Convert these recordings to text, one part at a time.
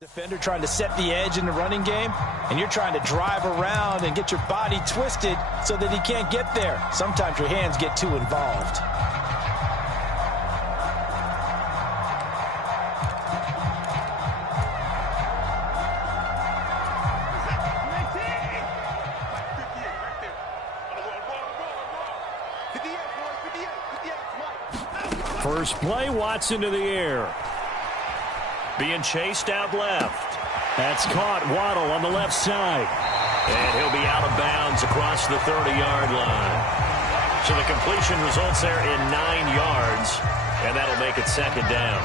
Defender trying to set the edge in the running game, and you're trying to drive around and get your body twisted so that he can't get there. Sometimes your hands get too involved. First play, Watson to the air. Being chased out left. That's caught. Waddle on the left side. And he'll be out of bounds across the 30-yard line. So the completion results there in 9 yards, and that'll make it second down.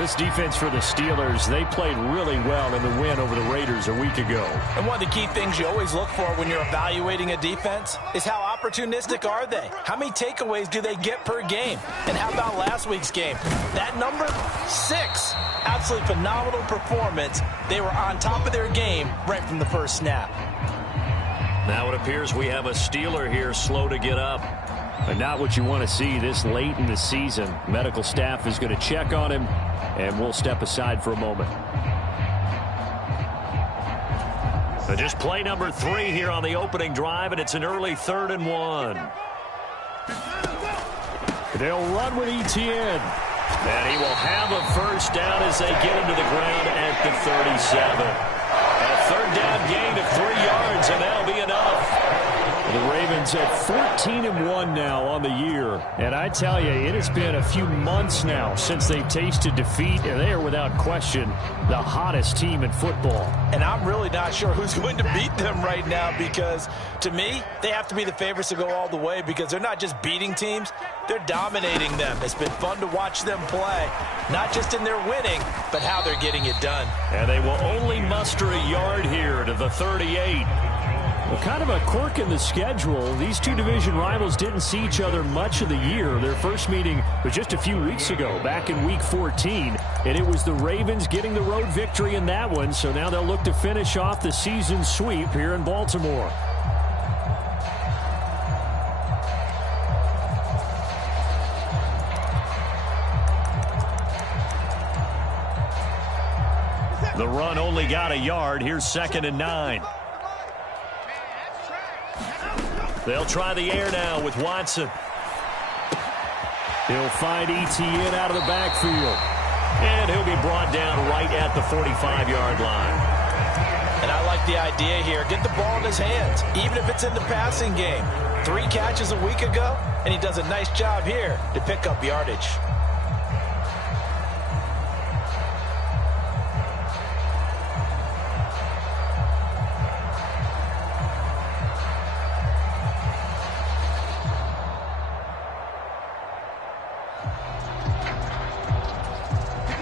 This defense for the Steelers, they played really well in the win over the Raiders a week ago. And one of the key things you always look for when you're evaluating a defense is how opportunistic are they? How many takeaways do they get per game? And how about last week's game? That number, 6. Absolutely phenomenal performance. They were on top of their game right from the first snap. Now it appears we have a Steeler here slow to get up. But not what you want to see this late in the season. Medical staff is going to check on him, and we'll step aside for a moment. So just play number 3 here on the opening drive, and it's an early 3rd and 1. They'll run with Etienne. And he will have a first down as they get him to the ground at the 37. A 3rd down gain of 3 yards, and that'll be enough. The Ravens at 14-1 now on the year. And I tell you, it has been a few months now since they've tasted defeat, and they are without question the hottest team in football. And I'm really not sure who's going to beat them right now, because to me, they have to be the favorites to go all the way, because they're not just beating teams, they're dominating them. It's been fun to watch them play, not just in their winning, but how they're getting it done. And they will only muster a yard here to the 38. Well, kind of a quirk in the schedule. These two division rivals didn't see each other much of the year. Their first meeting was just a few weeks ago, back in Week 14. And it was the Ravens getting the road victory in that one. So now they'll look to finish off the season sweep here in Baltimore. The run only got a yard. Here's 2nd and 9. They'll try the air now with Watson. He'll find Etienne out of the backfield. And he'll be brought down right at the 45-yard line. And I like the idea here. Get the ball in his hands, even if it's in the passing game. 3 catches a week ago, and he does a nice job here to pick up yardage.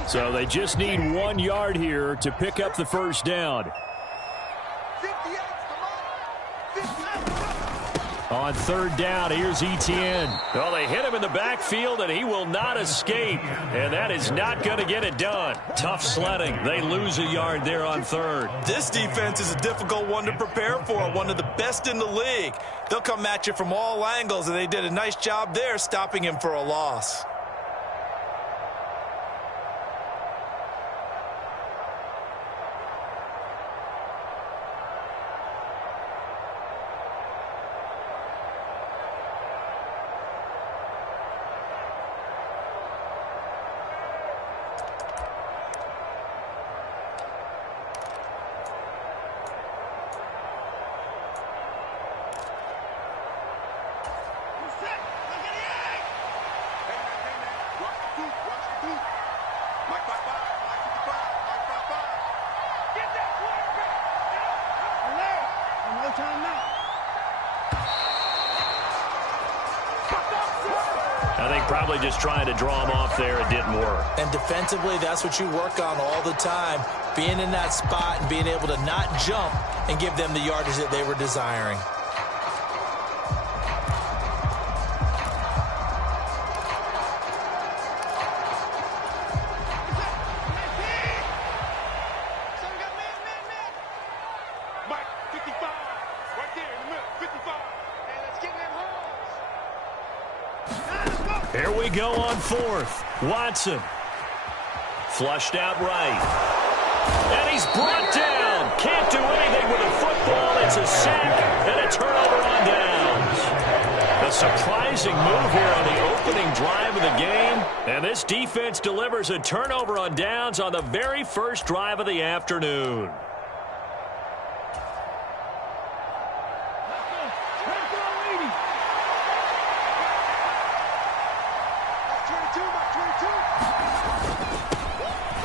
So they just need 1 yard here to pick up the first down. On 3rd down, here's Etienne. Well, they hit him in the backfield, and he will not escape. And that is not going to get it done. Tough sledding. They lose a yard there on 3rd. This defense is a difficult one to prepare for, one of the best in the league. They'll come at you from all angles, and they did a nice job there stopping him for a loss. I think probably just trying to draw him off there, it didn't work. And defensively, that's what you work on all the time. Being in that spot and being able to not jump and give them the yardage that they were desiring. Here we go on 4th. Watson. Flushed out right. And he's brought down. Can't do anything with the football. It's a sack and a turnover on downs. A surprising move here on the opening drive of the game. And this defense delivers a turnover on downs on the very first drive of the afternoon.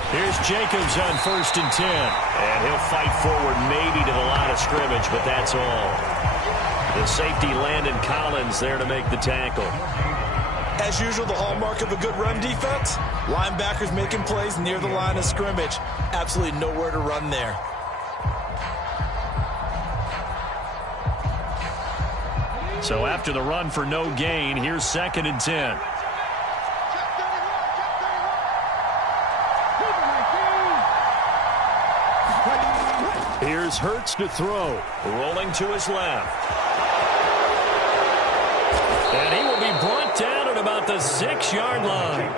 Here's Jacobs on 1st and 10. And he'll fight forward maybe to the line of scrimmage, but that's all. The safety, Landon Collins, there to make the tackle. As usual, the hallmark of a good run defense, linebackers making plays near the line of scrimmage. Absolutely nowhere to run there. So after the run for no gain, here's 2nd and 10. Here's Hurts to throw. Rolling to his left. And he will be brought down at about the 6-yard line.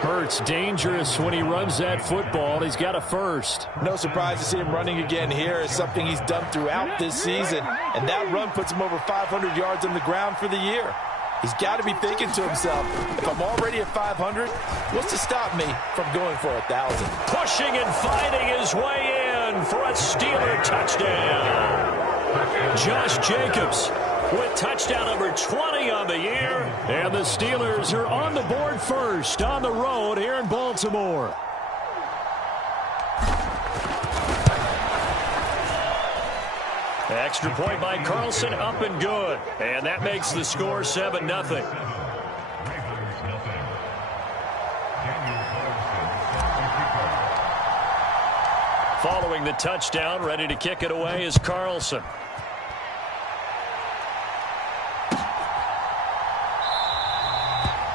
Hurts dangerous when he runs that football. He's got a first. No surprise to see him running again here. It's something he's done throughout this season. And that run puts him over 500 yards on the ground for the year. He's got to be thinking to himself, if I'm already at 500, what's to stop me from going for 1,000? Pushing and fighting his way in for a Steeler touchdown. Josh Jacobs with touchdown number 20 on the year. And the Steelers are on the board first on the road here in Baltimore. Extra point by Carlson, up and good. And that makes the score 7-0. Following the touchdown, ready to kick it away is Carlson.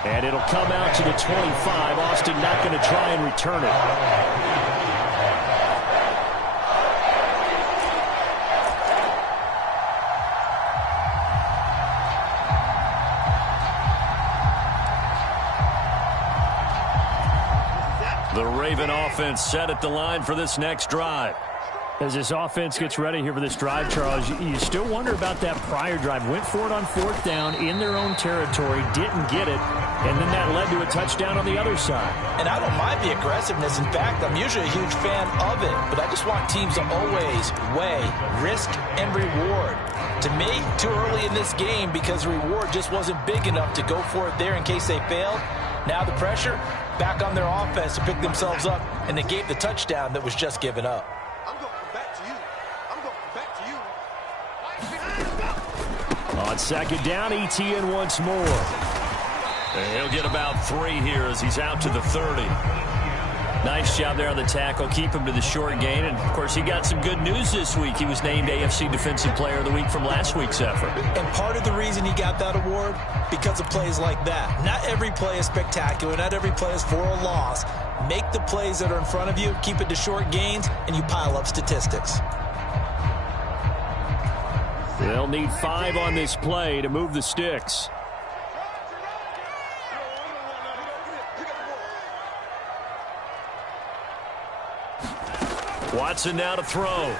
And it'll come out to the 25. Austin not going to try and return it. The Raven offense set at the line for this next drive. As this offense gets ready here for this drive, Charles, you still wonder about that prior drive. Went for it on 4th down in their own territory, didn't get it, and then that led to a touchdown on the other side. And I don't mind the aggressiveness. In fact, I'm usually a huge fan of it, but I just want teams to always weigh risk and reward. To me, too early in this game because the reward just wasn't big enough to go for it there in case they failed. Now the pressure back on their offense to pick themselves up and negate the touchdown that was just given up. On 2nd down, ETN once more. And he'll get about 3 here as he's out to the 30. Nice job there on the tackle. Keep him to the short gain. And, of course, he got some good news this week. He was named AFC Defensive Player of the Week from last week's effort. And part of the reason he got that award, because of plays like that. Not every play is spectacular. Not every play is for a loss. Make the plays that are in front of you, keep it to short gains, and you pile up statistics. They'll need 5 on this play to move the sticks. Watson now to throw.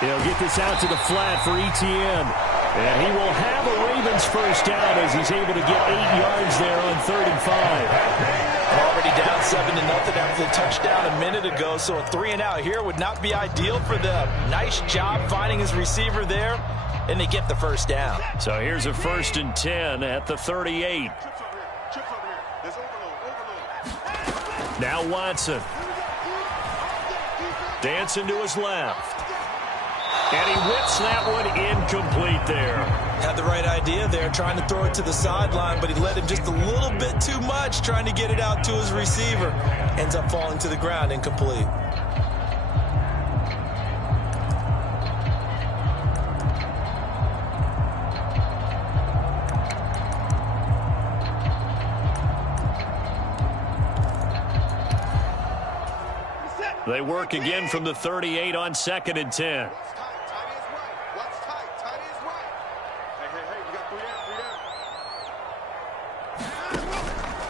He'll get this out to the flat for ETN. And he will have a Ravens first down as he's able to get 8 yards there on 3rd and 5. Already down 7-0 after the touchdown a minute ago, so a 3-and-out here would not be ideal for them. Nice job finding his receiver there, and they get the first down. So here's a 1st and 10 at the 38. Now Watson. Dancing to his left. And he whips that one incomplete there. Had the right idea there, trying to throw it to the sideline, but he let him just a little bit too much, trying to get it out to his receiver. Ends up falling to the ground, incomplete. They work again from the 38 on 2nd and 10.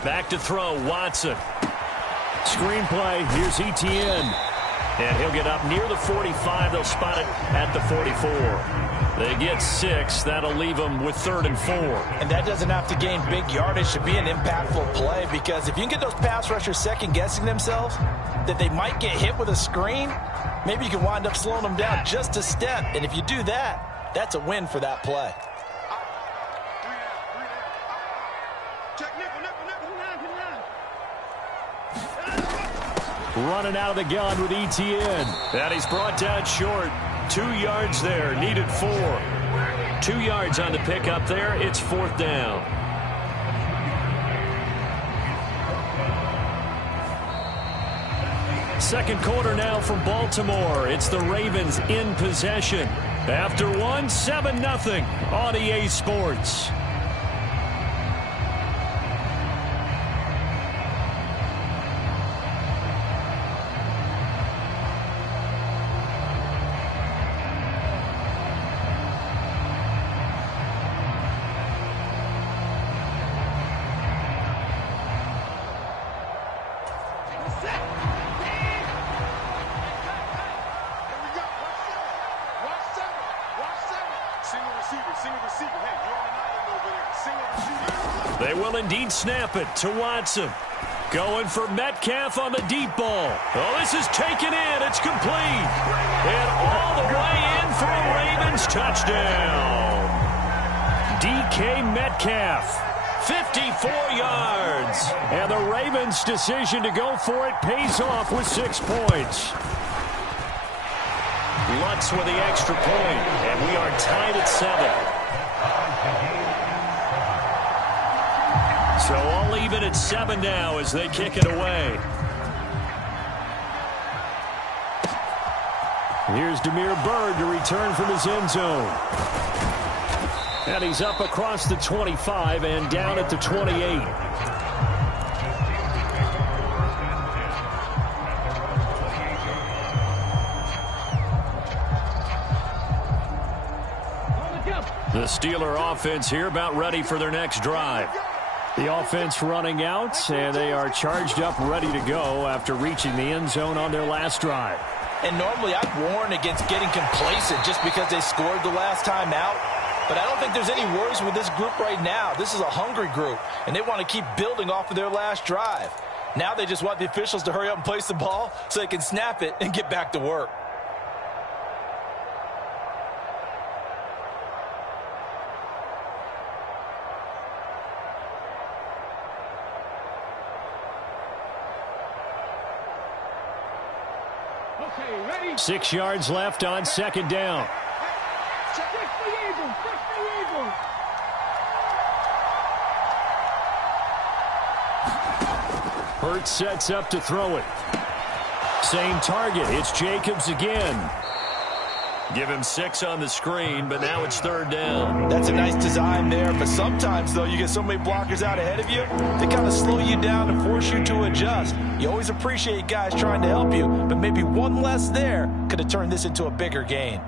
Back to throw, Watson. Screenplay, here's Etienne. And he'll get up near the 45. They'll spot it at the 44. They get 6. That'll leave them with 3rd and 4. And that doesn't have to gain big yardage to be an impactful play, because if you can get those pass rushers second-guessing themselves that they might get hit with a screen, maybe you can wind up slowing them down just a step. And if you do that, that's a win for that play. Running out of the gun with Etienne. And he's brought down short. 2 yards there. Needed 4. 2 yards on the pickup there. It's 4th down. Second quarter now from Baltimore. It's the Ravens in possession. After 1, 7-0 on EA Sports. They will indeed snap it to Watson. Going for Metcalf on the deep ball. Oh, this is taken in. It's complete. And all the way in for a Ravens touchdown. DK Metcalf, 54 yards. And the Ravens' decision to go for it pays off with 6 points. Lutz with the extra point, and we are tied at 7. So all even at 7 now as they kick it away. Here's Damiere Byrd to return from his end zone. And he's up across the 25 and down at the 28. The Steeler offense here about ready for their next drive. The offense running out, and they are charged up, ready to go after reaching the end zone on their last drive. And normally I'd warn against getting complacent just because they scored the last time out. But I don't think there's any worries with this group right now. This is a hungry group, and they want to keep building off of their last drive. Now they just want the officials to hurry up and place the ball so they can snap it and get back to work. Okay, ready? 6 yards left on second down. Check the Eagles, check the Eagles. Hurts sets up to throw it. Same target. It's Jacobs again. Give him 6 on the screen, but now it's third down. That's a nice design there, but sometimes, though, you get so many blockers out ahead of you, they kind of slow you down and force you to adjust. You always appreciate guys trying to help you, but maybe one less there could have turned this into a bigger gain.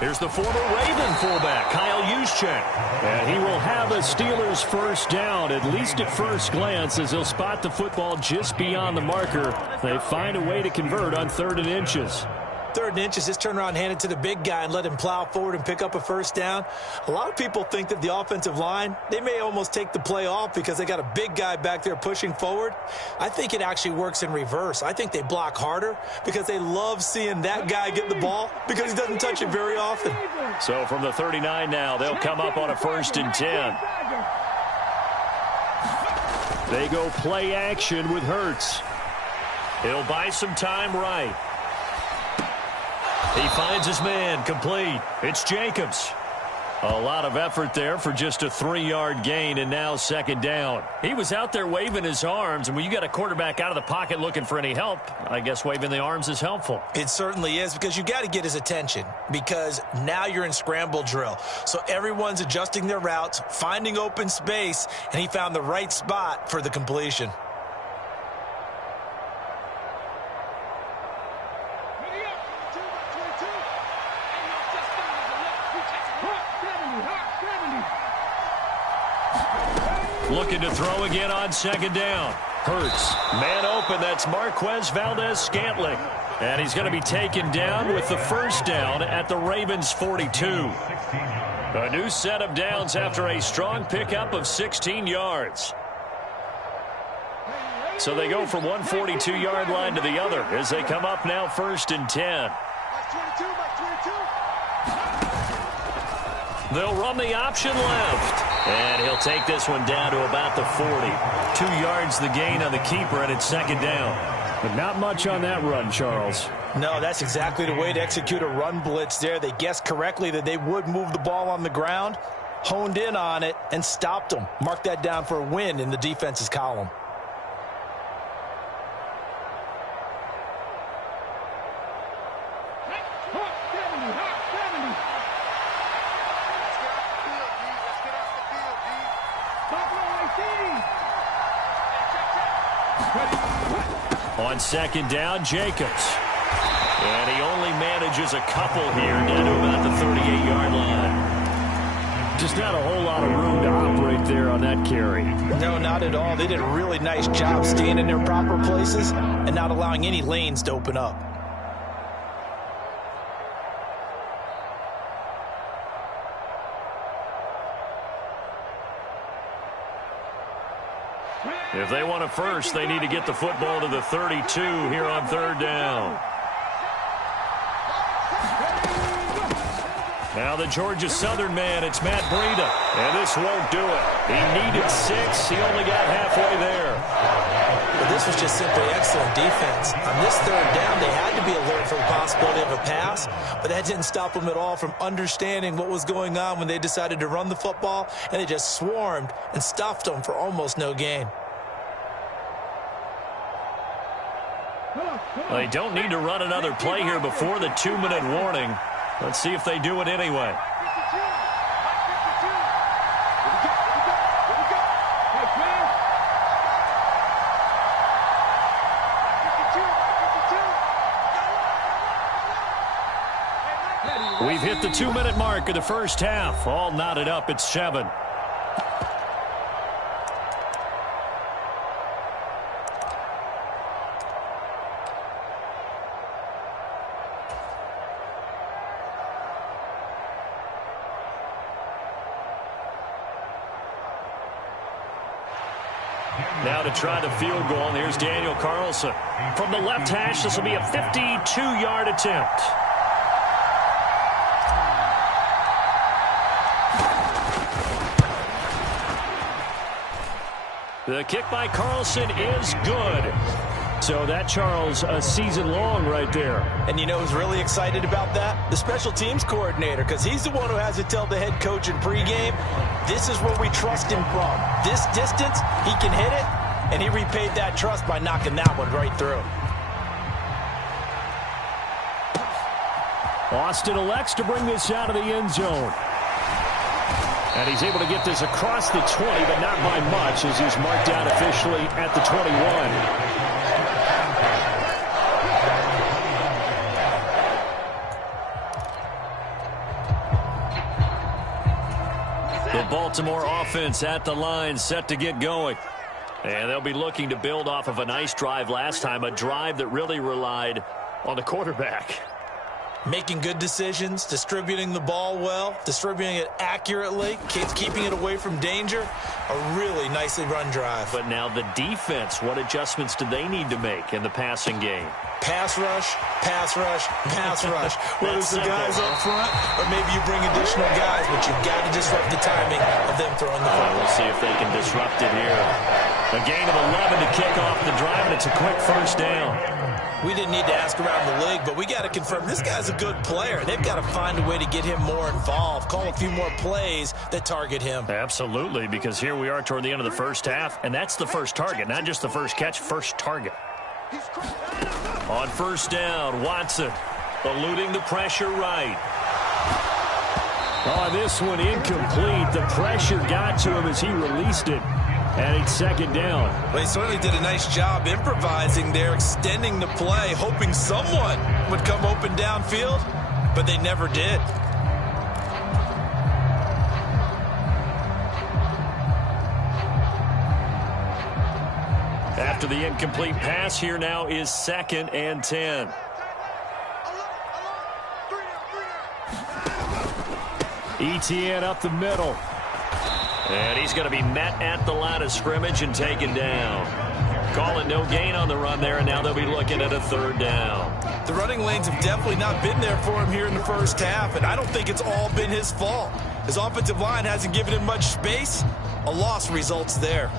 Here's the former Raven fullback, Kyle Juszczyk. And he will have a Steelers first down, at least at first glance, as he'll spot the football just beyond the marker. They find a way to convert on 3rd and inches. 3rd and inches, just turn around, hand it to the big guy and let him plow forward and pick up a first down. A lot of people think that the offensive line, they may almost take the play off because they got a big guy back there pushing forward. I think it actually works in reverse. I think they block harder because they love seeing that guy get the ball because he doesn't touch it very often. So from the 39 now, they'll come up on a 1st and 10. They go play action with Hurts. He'll buy some time right. He finds his man, complete. It's Jacobs. A lot of effort there for just a 3-yard gain, and now second down. He was out there waving his arms, and when you got a quarterback out of the pocket looking for any help, I guess waving the arms is helpful. It certainly is, because you got to get his attention, because now you're in scramble drill. So everyone's adjusting their routes, finding open space, and he found the right spot for the completion. Looking to throw again on second down. Hurts. Man open, that's Marquez Valdes-Scantling. And he's going to be taken down with the first down at the Ravens' 42. A new set of downs after a strong pickup of 16 yards. So they go from one 42-yard line to the other as they come up now 1st and 10. They'll run the option left. And he'll take this one down to about the 40. 2 yards the gain on the keeper, and it's second down. But not much on that run, Charles. No, that's exactly the way to execute a run blitz there. They guessed correctly that they would move the ball on the ground, honed in on it, and stopped them. Mark that down for a win in the defense's column. On second down, Jacobs. And he only manages a couple here down to about the 38-yard line. Just not a whole lot of room to operate there on that carry. No, not at all. They did a really nice job staying in their proper places and not allowing any lanes to open up. If they want a first, they need to get the football to the 32 here on third down. Now the Georgia Southern man, it's Matt Breida. And this won't do it. He needed 6. He only got halfway there. But this was just simply excellent defense. On this third down, they had to be alert for the possibility of a pass, but that didn't stop them at all from understanding what was going on when they decided to run the football, and they just swarmed and stuffed them for almost no gain. They don't need to run another play here before the 2-minute warning. Let's see if they do it anyway. We've hit the 2-minute mark of the first half. All knotted up at 7. Now to try the field goal, and here's Daniel Carlson. From the left hash, this will be a 52-yard attempt. The kick by Carlson is good. So that, Charles, a season long right there. And you know who's really excited about that? The special teams coordinator, because he's the one who has to tell the head coach in pregame, this is where we trust him from. This distance, he can hit it, and he repaid that trust by knocking that one right through. Austin elects to bring this out of the end zone. And he's able to get this across the 20, but not by much, as he's marked out officially at the 21. The Baltimore offense at the line, set to get going. And they'll be looking to build off of a nice drive last time, a drive that really relied on the quarterback. Making good decisions, distributing the ball well, distributing it accurately, keeping it away from danger. A really nicely run drive. But now the defense, what adjustments do they need to make in the passing game? Pass rush, pass rush, pass rush. Whether it's the guys up front or maybe you bring additional guys, but you've got to disrupt the timing of them throwing the football. We'll see if they can disrupt it here. A gain of 11 to kick off the drive, and it's a quick first down. We didn't need to ask around the league, but we got to confirm this guy's a good player. They've got to find a way to get him more involved, call a few more plays that target him. Absolutely, because here we are toward the end of the first half, and that's the first target, not just the first catch, first target. On first down, Watson eluding the pressure right. Oh, this one incomplete. The pressure got to him as he released it. And it's second down. Well, he certainly did a nice job improvising there, extending the play, hoping someone would come open downfield, but they never did. After the incomplete pass, here now is 2nd and 10. ETN up the middle. And he's going to be met at the line of scrimmage and taken down. Calling no gain on the run there, and now they'll be looking at a 3rd down. The running lanes have definitely not been there for him here in the first half, and I don't think it's all been his fault. His offensive line hasn't given him much space. A loss results there.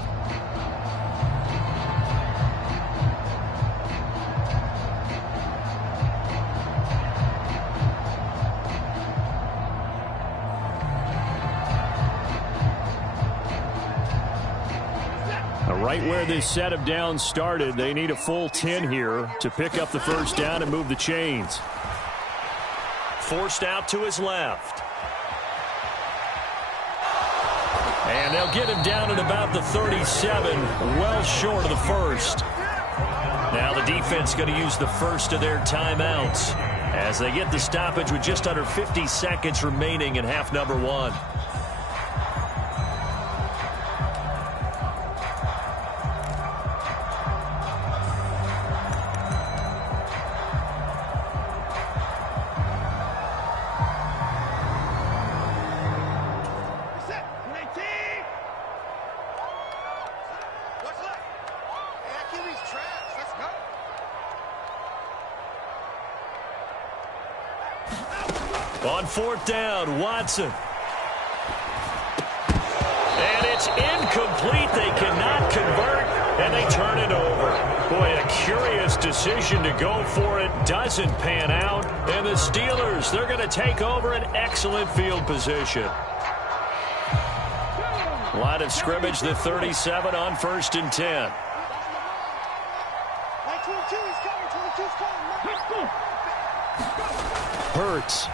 Right where this set of downs started, they need a full 10 here to pick up the first down and move the chains. Forced out to his left. And they'll get him down at about the 37, well short of the first. Now the defense going to use the first of their timeouts as they get the stoppage with just under 50 seconds remaining in half number 1. On 4th down, Watson. And it's incomplete. They cannot convert, and they turn it over. Boy, a curious decision to go for it. Doesn't pan out. And the Steelers, they're going to take over an excellent field position. Line of scrimmage, the 37 on 1st and 10. Hurts.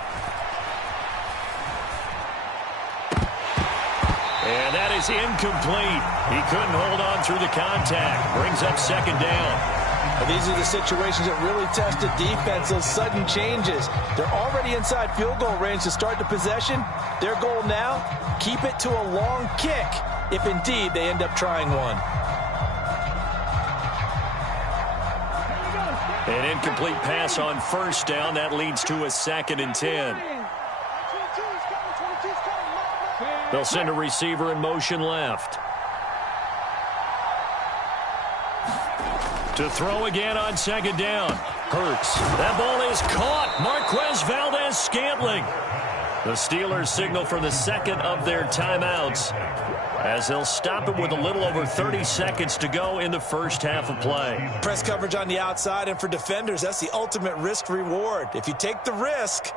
And that is incomplete. He couldn't hold on through the contact. Brings up 2nd down. These are the situations that really test the defense, those sudden changes. They're already inside field goal range to start the possession. Their goal now, keep it to a long kick, if indeed they end up trying one. An incomplete pass on 1st down. That leads to a 2nd and 10. They'll send a receiver in motion left. To throw again on 2nd down. Hurts. That ball is caught. Marquez Valdes-Scantling. The Steelers signal for the 2nd of their timeouts as they'll stop it with a little over 30 seconds to go in the first half of play. Press coverage on the outside, and for defenders, that's the ultimate risk-reward. If you take the risk,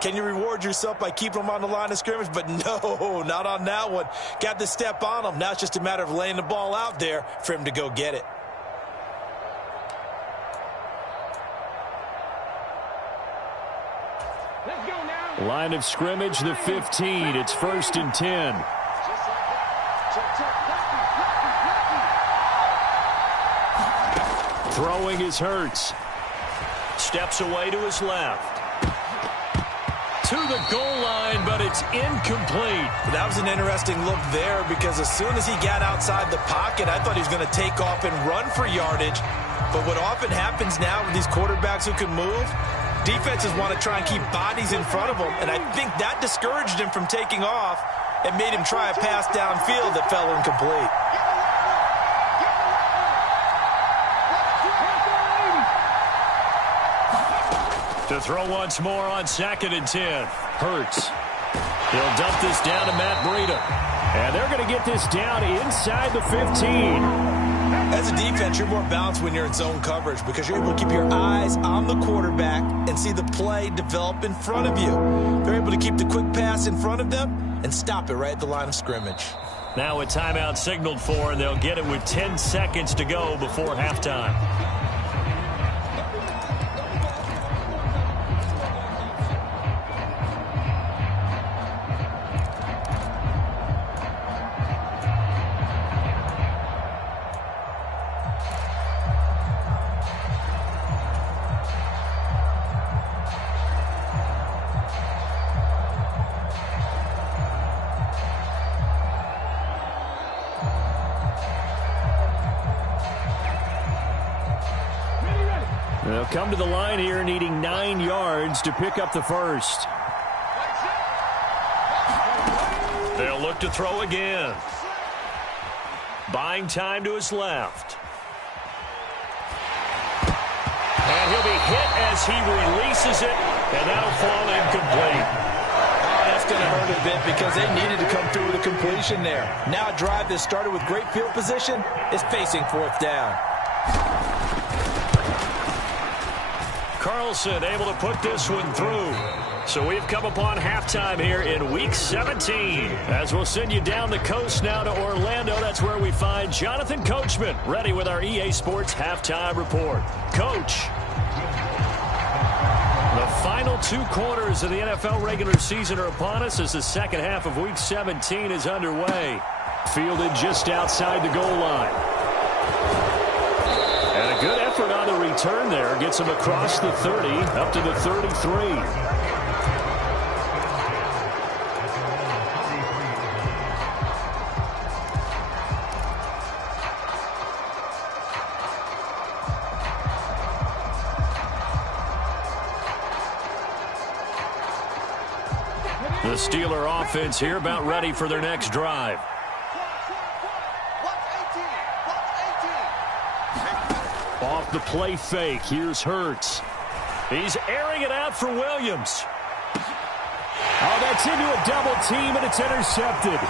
can you reward yourself by keeping them on the line of scrimmage? But no, not on that one. Got the step on them. Now it's just a matter of laying the ball out there for him to go get it. Let's go now. Line of scrimmage, the 15. It's 1st and 10. Throwing is Hurts. Steps away to his left. To the goal line, but it's incomplete. That was an interesting look there because as soon as he got outside the pocket, I thought he was going to take off and run for yardage. But what often happens now with these quarterbacks who can move, defenses want to try and keep bodies in front of them, and I think that discouraged him from taking off and made him try a pass downfield that fell incomplete. To throw once more on 2nd and 10. Hurts. He'll dump this down to Matt Breida. And they're going to get this down inside the 15. As a defense, you're more balanced when you're in zone coverage because you're able to keep your eyes on the quarterback and see the play develop in front of you. They're able to keep the quick pass in front of them and stop it right at the line of scrimmage. Now a timeout signaled for, and they'll get it with 10 seconds to go before halftime. They'll come to the line here needing 9 yards to pick up the first. They'll look to throw again. Buying time to his left. And he'll be hit as he releases it, and that'll fall incomplete. Oh, that's going to hurt a bit because they needed to come through with a completion there. Now a drive that started with great field position is facing 4th down. Carlson able to put this one through. So we've come upon halftime here in Week 17. As we'll send you down the coast now to Orlando, that's where we find Jonathan Coachman ready with our EA Sports Halftime Report. Coach. The final 2 quarters of the NFL regular season are upon us as the second half of Week 17 is underway. Fielded just outside the goal line. And a good effort on the return there. Gets him across the 30, up to the 33. The Steeler offense here about ready for their next drive. Off the play fake, here's Hurts. He's airing it out for Williams. Oh, that's into a double team, and it's intercepted.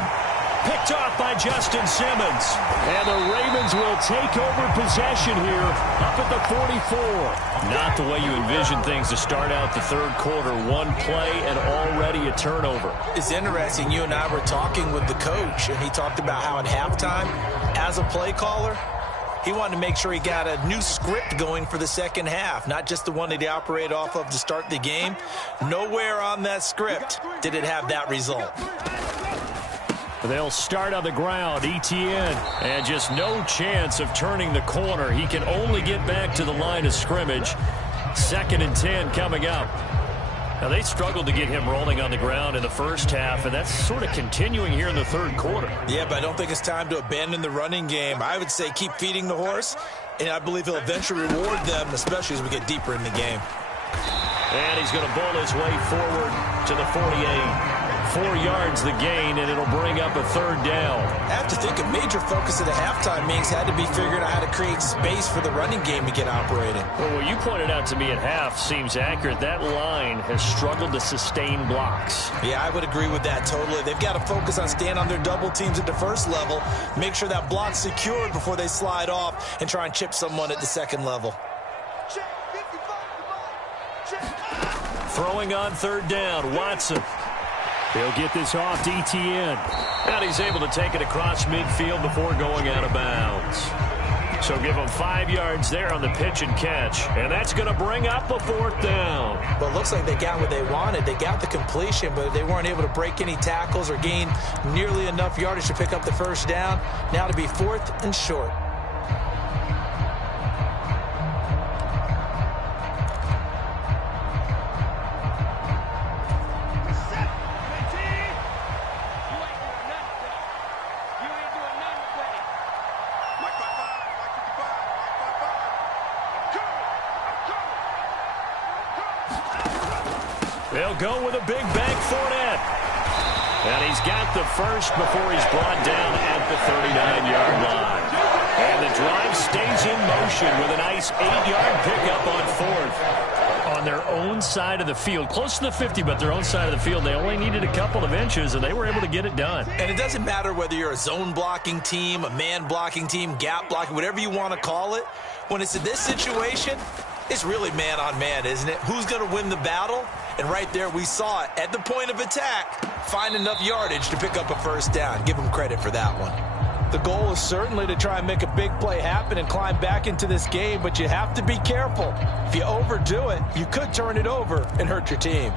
Picked off by Justin Simmons. And the Ravens will take over possession here up at the 44. Not the way you envision things to start out the third quarter. 1 play and already a turnover. It's interesting. You and I were talking with the coach, and he talked about how at halftime, as a play caller, he wanted to make sure he got a new script going for the second half, not just the one that he operated off of to start the game. Nowhere on that script did it have that result. They'll start on the ground, Etienne, and just no chance of turning the corner. He can only get back to the line of scrimmage. 2nd and 10 coming up. Now, they struggled to get him rolling on the ground in the first half, and that's sort of continuing here in the third quarter. Yeah, but I don't think it's time to abandon the running game. I would say keep feeding the horse, and I believe he'll eventually reward them, especially as we get deeper in the game. And he's going to bowl his way forward to the 48. 4 yards the gain, and it'll bring up a 3rd down. I have to think a major focus of the halftime meetings had to be figuring out how to create space for the running game to get operating. Well, what you pointed out to me at half seems accurate. That line has struggled to sustain blocks. Yeah, I would agree with that totally. They've got to focus on staying on their double teams at the first level, make sure that block's secured before they slide off and try and chip someone at the second level. Throwing on 3rd down, Watson. He'll get this off to Etienne. And he's able to take it across midfield before going out of bounds. So give him 5 yards there on the pitch and catch. And that's going to bring up a 4th down. Well, it looks like they got what they wanted. They got the completion, but they weren't able to break any tackles or gain nearly enough yardage to pick up the first down. Now to be 4th and short. They'll go with a big bank Fournette. And he's got the first before he's brought down at the 39-yard line. And the drive stays in motion with a nice 8-yard pickup on 4th. On their own side of the field, close to the 50, but their own side of the field. They only needed a couple of inches, and they were able to get it done. And it doesn't matter whether you're a zone blocking team, a man blocking team, gap blocking, whatever you want to call it. When it's in this situation, it's really man-on-man, isn't it? Who's going to win the battle? And right there, we saw it. At the point of attack, find enough yardage to pick up a first down. Give them credit for that one. The goal is certainly to try and make a big play happen and climb back into this game, but you have to be careful. If you overdo it, you could turn it over and hurt your team.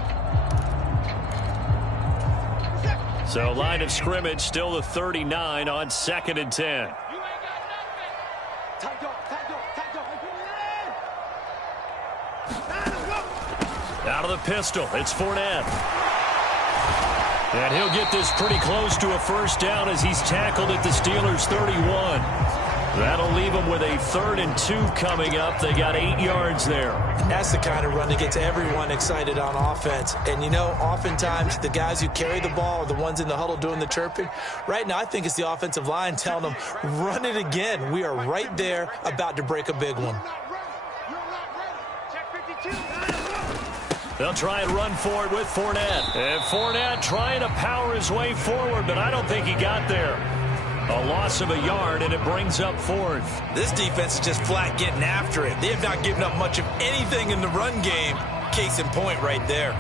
So line of scrimmage still the 39 on 2nd and 10. Out of the pistol, it's Fournette. And he'll get this pretty close to a first down as he's tackled at the Steelers' 31. That'll leave them with a 3rd and 2 coming up. They got 8 yards there. That's the kind of run that gets everyone excited on offense. And, you know, oftentimes the guys who carry the ball are the ones in the huddle doing the chirping. Right now, I think it's the offensive line telling them, run it again. We are right there about to break a big one. They'll try and run for it with Fournette. And Fournette trying to power his way forward, but I don't think he got there. A loss of a yard, and it brings up 4th. This defense is just flat getting after it. They have not given up much of anything in the run game. Case in point right there.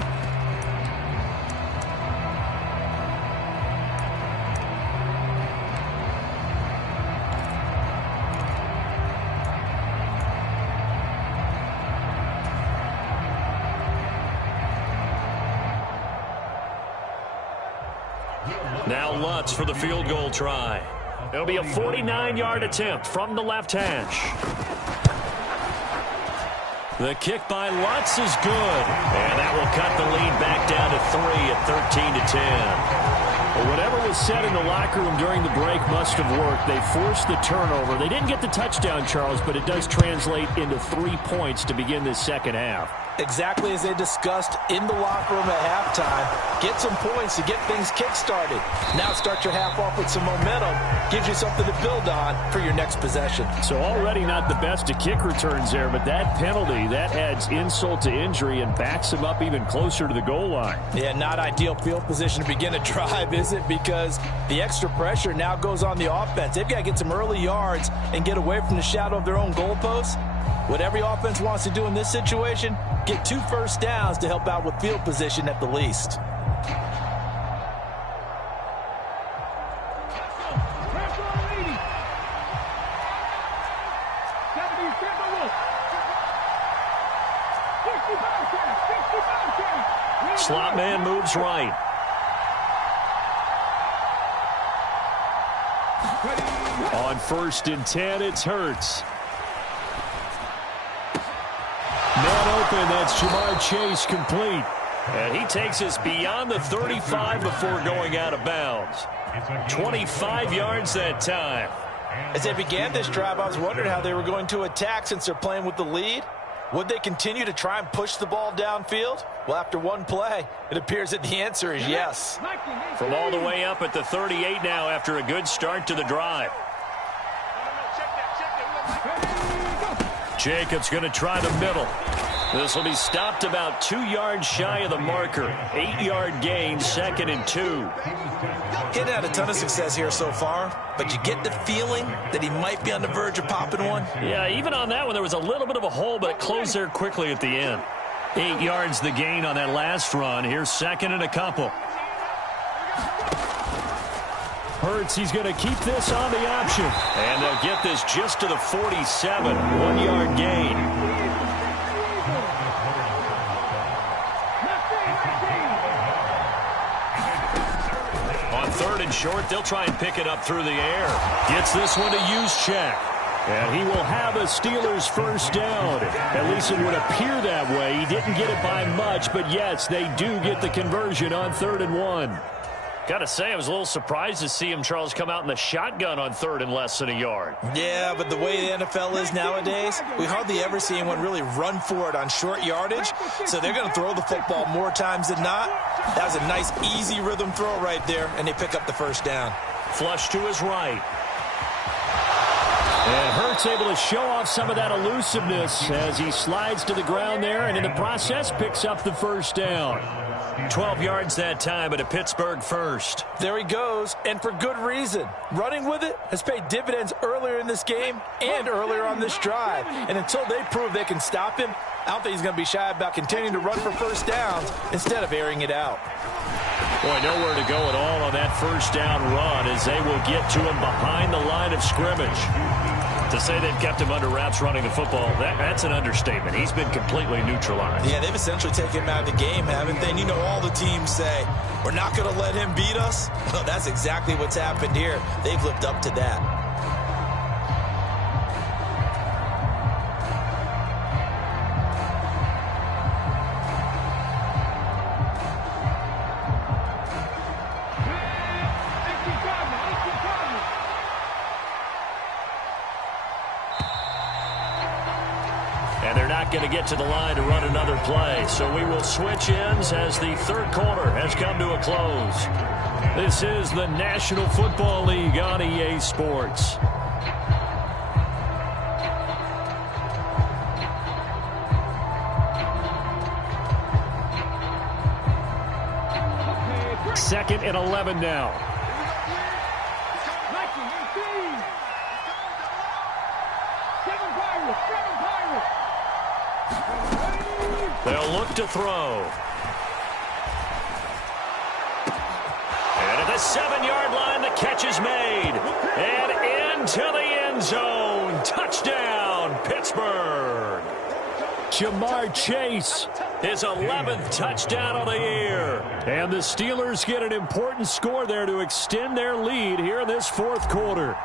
Now Lutz for the field goal try. It'll be a 49-yard attempt from the left hash. The kick by Lutz is good. And that will cut the lead back down to 3 at 13-10. Well, whatever was said in the locker room during the break must have worked. They forced the turnover. They didn't get the touchdown, Charles, but it does translate into 3 points to begin this second half. Exactly as they discussed in the locker room at halftime. Get some points to get things kick-started. Now start your half off with some momentum. Gives you something to build on for your next possession. So already not the best of kick returns there, but that penalty, that adds insult to injury and backs them up even closer to the goal line. Yeah, not ideal field position to begin a drive, is it? Because the extra pressure now goes on the offense. They've got to get some early yards and get away from the shadow of their own goalposts. What every offense wants to do in this situation, get 2 first downs to help out with field position at the least. Slot man moves right. On 1st and 10, it's Hurts. Man open, that's Jamar Chase complete. And he takes us beyond the 35 before going out of bounds. 25 yards that time. As they began this drive, I was wondering how they were going to attack since they're playing with the lead. Would they continue to try and push the ball downfield? Well, after one play, it appears that the answer is yes. From all the way up at the 38 now after a good start to the drive. Jacobs going to try the middle. This will be stopped about 2 yards shy of the marker. 8-yard gain, 2nd and 2. He had a ton of success here so far, but you get the feeling that he might be on the verge of popping one. Yeah, even on that one, there was a little bit of a hole, but it closed there quickly at the end. 8 yards the gain on that last run. Here's 2nd and a couple. Hurts, he's going to keep this on the option. And they'll get this just to the 47. 1-yard gain. On 3rd and short, they'll try and pick it up through the air. Gets this one to Juszczyk. And he will have a Steelers first down. At least it would appear that way. He didn't get it by much, but yes, they do get the conversion on 3rd and 1. Got to say, I was a little surprised to see him, Charles, come out in the shotgun on 3rd and less than a yard. Yeah, but the way the NFL is nowadays, we hardly ever see anyone really run for it on short yardage. So they're going to throw the football more times than not. That was a nice, easy rhythm throw right there, and they pick up the first down. Flush to his right. And Hurts able to show off some of that elusiveness as he slides to the ground there, and in the process picks up the first down. 12 yards that time, but a Pittsburgh first. There he goes, and for good reason. Running with it has paid dividends earlier in this game and earlier on this drive. And until they prove they can stop him, I don't think he's going to be shy about continuing to run for first downs instead of airing it out. Boy, nowhere to go at all on that first down run as they will get to him behind the line of scrimmage. To say they've kept him under wraps running the football, that's an understatement. He's been completely neutralized. Yeah, they've essentially taken him out of the game, haven't they? And you know all the teams say, we're not going to let him beat us. Well, that's exactly what's happened here. They've lived up to that. not going to get to the line to run another play. So we will switch ends as the third quarter has come to a close. This is the National Football League on EA Sports. Second and 11 now. They'll look to throw. And at the 7-yard line, the catch is made. And into the end zone. Touchdown, Pittsburgh. Jamar Chase, his 11th touchdown of the year. And the Steelers get an important score there to extend their lead here in this fourth quarter.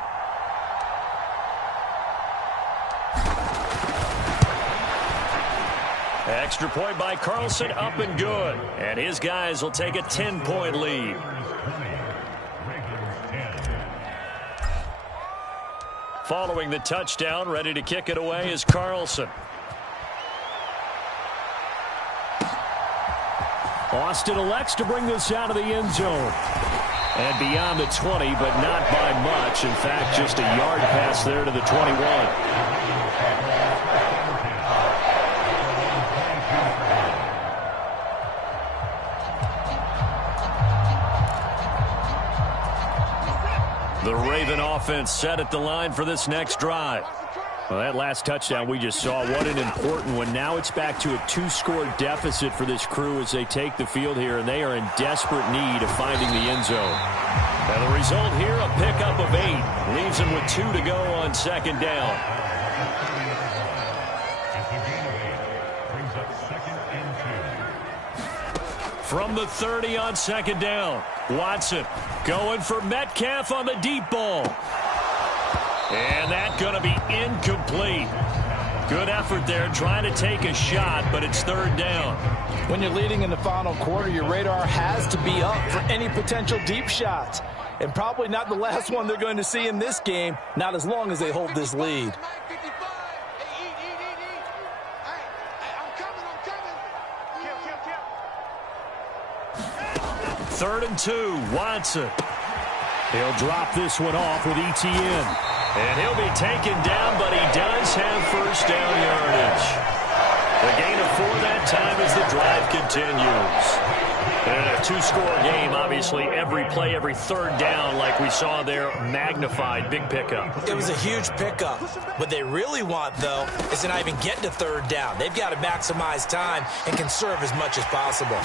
Extra point by Carlson, up and good. And his guys will take a 10-point lead. Following the touchdown, ready to kick it away is Carlson. Austin elects to bring this out of the end zone. And beyond the 20, but not by much. In fact, just a yard pass there to the 21. The Raven offense set at the line for this next drive. Well, that last touchdown we just saw, what an important one. Now it's back to a 2-score deficit for this crew as they take the field here, and they are in desperate need of finding the end zone. And the result here, a pickup of 8. Leaves them with 2 to go on second down. From the 30 on second down, Watson going for Metcalf on the deep ball. And that's going to be incomplete. Good effort there trying to take a shot, but it's third down. When you're leading in the final quarter, your radar has to be up for any potential deep shots. And probably not the last one they're going to see in this game, not as long as they hold this lead. Third and 2, Watson. He'll drop this one off with ETN. And he'll be taken down, but he does have first down yardage. The gain of 4 that time as the drive continues. And a 2-score game, obviously, every play, every third down, like we saw there, magnified, big pickup. It was a huge pickup. What they really want, though, is to not even get to third down. They've got to maximize time and conserve as much as possible.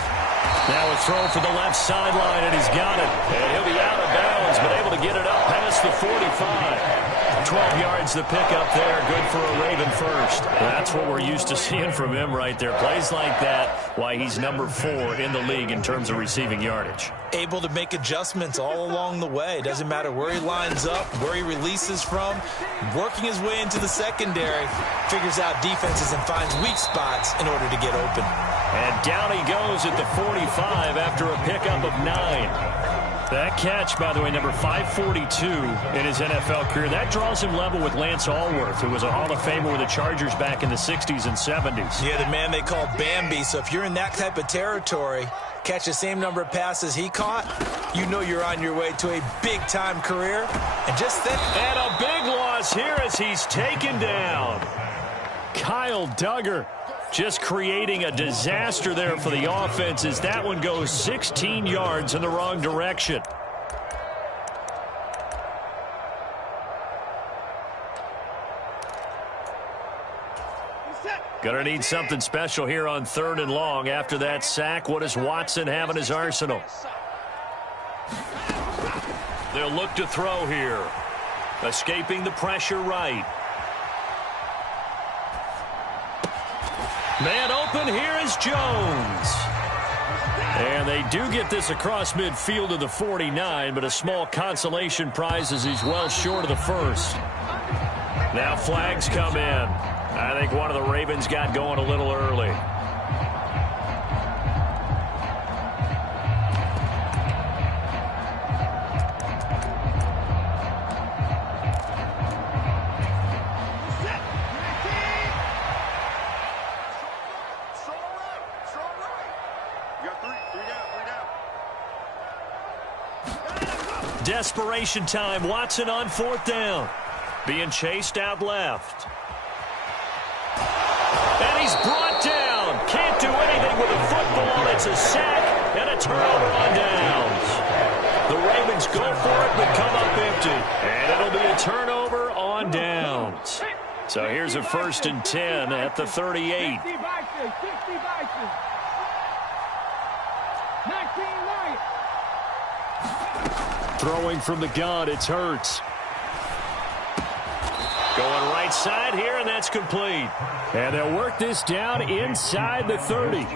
Now a throw for the left sideline, and he's got it. And he'll be out of bounds, but able to get it up past the 45. 12 yards the pickup there. Good for a Raven first. That's what we're used to seeing from him right there. Plays like that, why he's number 4 in the league in terms of receiving yardage. Able to make adjustments all along the way. Doesn't matter where he lines up, where he releases from. Working his way into the secondary. Figures out defenses and finds weak spots in order to get open. And down he goes at the 45 after a pickup of 9. That catch, by the way, number 542 in his NFL career. That draws him level with Lance Allworth, who was a Hall of Famer with the Chargers back in the 60s and 70s. Yeah, the man they call Bambi. So if you're in that type of territory, catch the same number of passes he caught, you know you're on your way to a big-time career. And just think. And a big loss here as he's taken down. Kyle Duggar just creating a disaster there for the offense as that one goes 16 yards in the wrong direction. Gonna need something special here on third and long. After that sack, what does Watson have in his arsenal? They'll look to throw here. Escaping the pressure right. Man open, here is Jones. And they do get this across midfield to the 49, but a small consolation prize as he's well short of the first. Now flags come in. I think one of the Ravens got going a little early. desperation time. Watson on 4th down. Being chased out left. And he's brought down. Can't do anything with the football. It's a sack and a turnover on downs. The Ravens go for it but come up empty. And it'll be a turnover on downs. So here's a 1st and 10 at the 38. 60 Vikings, 60 Vikings. 19 Lions. Throwing from the gun, it's Hurts. Going right side here, and that's complete. And they'll work this down inside the 30.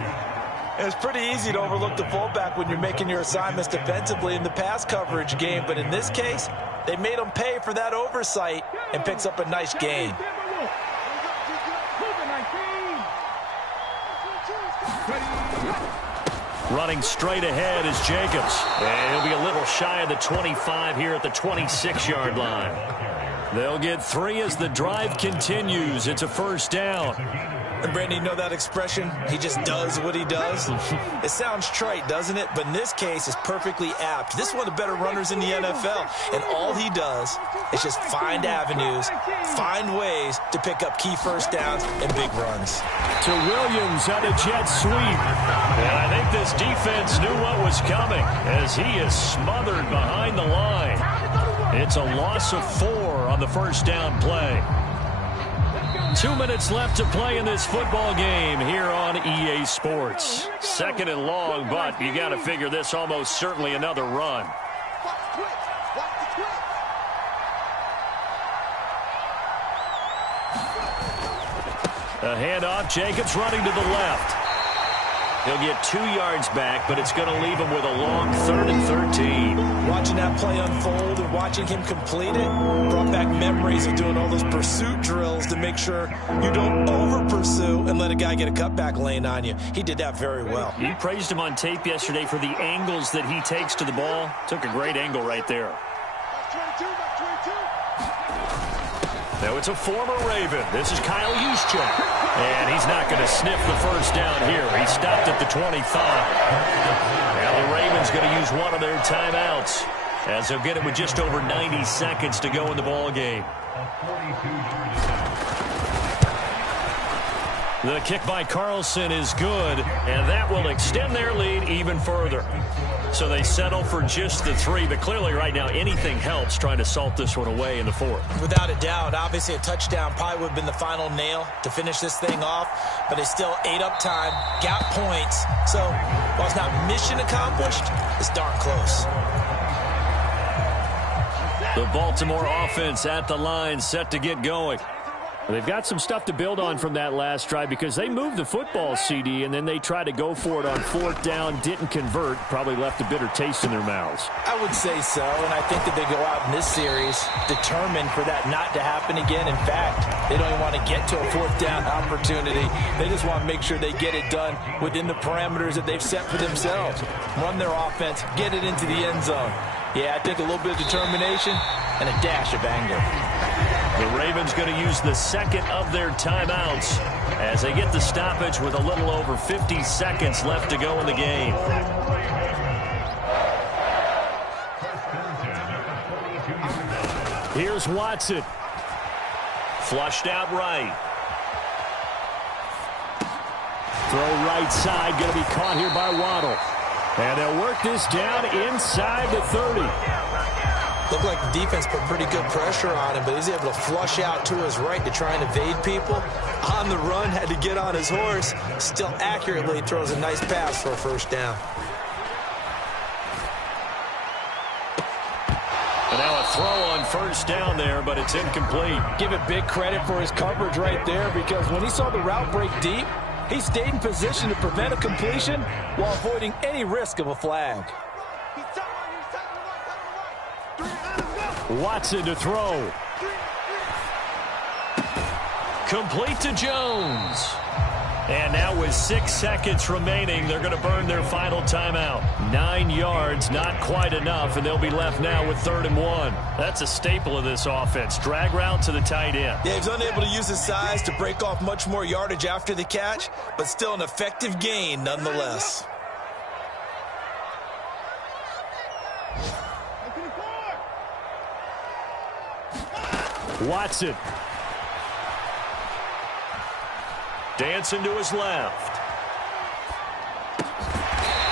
It's pretty easy to overlook the fullback when you're making your assignments defensively in the pass coverage game, but in this case, they made him pay for that oversight and picks up a nice gain. Running straight ahead is Jacobs. And he'll be a little shy of the 25 here at the 26-yard line. They'll get 3 as the drive continues. It's a 1st down. And Brandon, you know that expression? He just does what he does. It sounds trite, doesn't it? But in this case, it's perfectly apt. This is one of the better runners in the NFL. And all he does is just find avenues, find ways to pick up key 1st downs and big runs. To Williams on a jet sweep. And I think this defense knew what was coming as he is smothered behind the line. It's a loss of 4 on the 1st down play. 2 minutes left to play in this football game here on EA Sports. 2nd and long, but you got to figure this almost certainly another run. A handoff, Jacobs running to the left. He'll get 2 yards back, but it's going to leave him with a long 3rd and 13. Watching that play unfold and watching him complete it brought back memories of doing all those pursuit drills to make sure you don't over-pursue and let a guy get a cutback lane on you. He did that very well. You praised him on tape yesterday for the angles that he takes to the ball. Took a great angle right there. Now it's a former Raven. This is Kyle Juszczyk. And he's not going to sniff the 1st down here. He stopped at the 25. Now the Ravens going to use one of their timeouts as they'll get it with just over 90 seconds to go in the ball game. The kick by Carlson is good, and that will extend their lead even further. So they settle for just the 3, but clearly right now anything helps trying to salt this one away in the 4th. Without a doubt, obviously a touchdown probably would have been the final nail to finish this thing off, but they still ate up time, got points. So while it's not mission accomplished, it's darn close. The Baltimore offense at the line, set to get going. They've got some stuff to build on from that last drive because they moved the football, CD, and then they tried to go for it on 4th down, didn't convert, probably left a bitter taste in their mouths. I would say so, and I think that they go out in this series determined for that not to happen again. In fact, they don't even want to get to a 4th down opportunity. They just want to make sure they get it done within the parameters that they've set for themselves. Run their offense, get it into the end zone. Yeah, I think a little bit of determination and a dash of anger. The Ravens going to use the 2nd of their timeouts as they get the stoppage with a little over 50 seconds left to go in the game. Here's Watson. Flushed out right. Throw right side, going to be caught here by Waddle. And they'll work this down inside the 30. Looked like the defense put pretty good pressure on him, but he's able to flush out to his right to try and evade people. On the run, had to get on his horse. Still accurately throws a nice pass for a 1st down. And now a throw on 1st down there, but it's incomplete. Give it big credit for his coverage right there, because when he saw the route break deep, he stayed in position to prevent a completion while avoiding any risk of a flag. Watson to throw. Complete to Jones. And now with 6 seconds remaining, they're going to burn their final timeout. 9 yards, not quite enough, and they'll be left now with 3rd and 1. That's a staple of this offense. Drag route to the tight end. Yeah, he's unable to use his size to break off much more yardage after the catch, but still an effective gain nonetheless. Watson. Dancing to his left.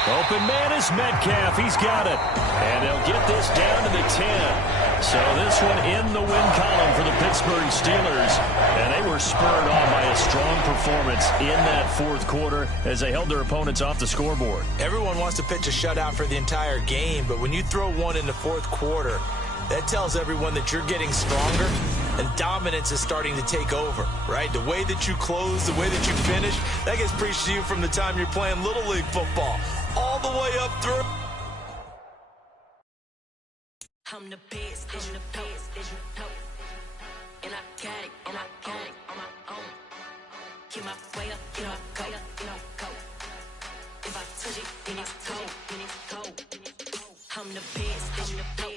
Open man is Metcalf. He's got it. And they'll get this down to the 10. So this one in the win column for the Pittsburgh Steelers. And they were spurred on by a strong performance in that fourth quarter as they held their opponents off the scoreboard. Everyone wants to pitch a shutout for the entire game, but when you throw one in the fourth quarter, that tells everyone that you're getting stronger and dominance is starting to take over, right? The way that you close, the way that you finish, that gets preached to you from the time you're playing Little League football all the way up through. I'm the best, as you know, and I got it, on my own. Get my way up, go. If I touch it, then it's cold, I'm the best, as you know.